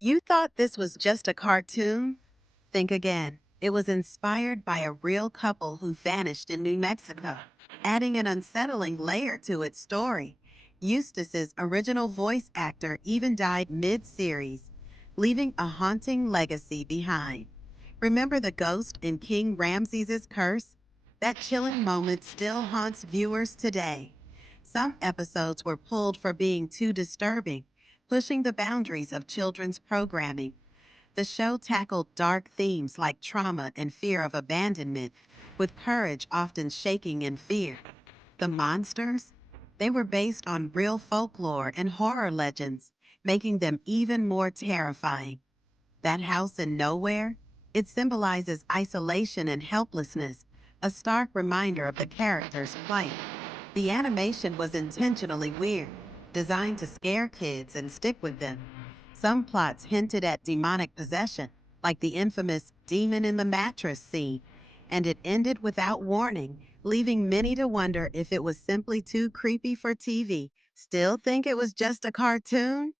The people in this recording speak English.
You thought this was just a cartoon? Think again. It was inspired by a real couple who vanished in New Mexico, adding an unsettling layer to its story. Eustace's original voice actor even died mid-series, leaving a haunting legacy behind. Remember the ghost in King Ramses's curse? That chilling moment still haunts viewers today. Some episodes were pulled for being too disturbing, pushing the boundaries of children's programming. The show tackled dark themes like trauma and fear of abandonment, with courage often shaking in fear. The monsters? They were based on real folklore and horror legends, making them even more terrifying. That house in nowhere? It symbolizes isolation and helplessness, a stark reminder of the character's plight. The animation was intentionally weird, designed to scare kids and stick with them. Some plots hinted at demonic possession, like the infamous demon in the mattress scene, and it ended without warning, leaving many to wonder if it was simply too creepy for TV. Still think it was just a cartoon?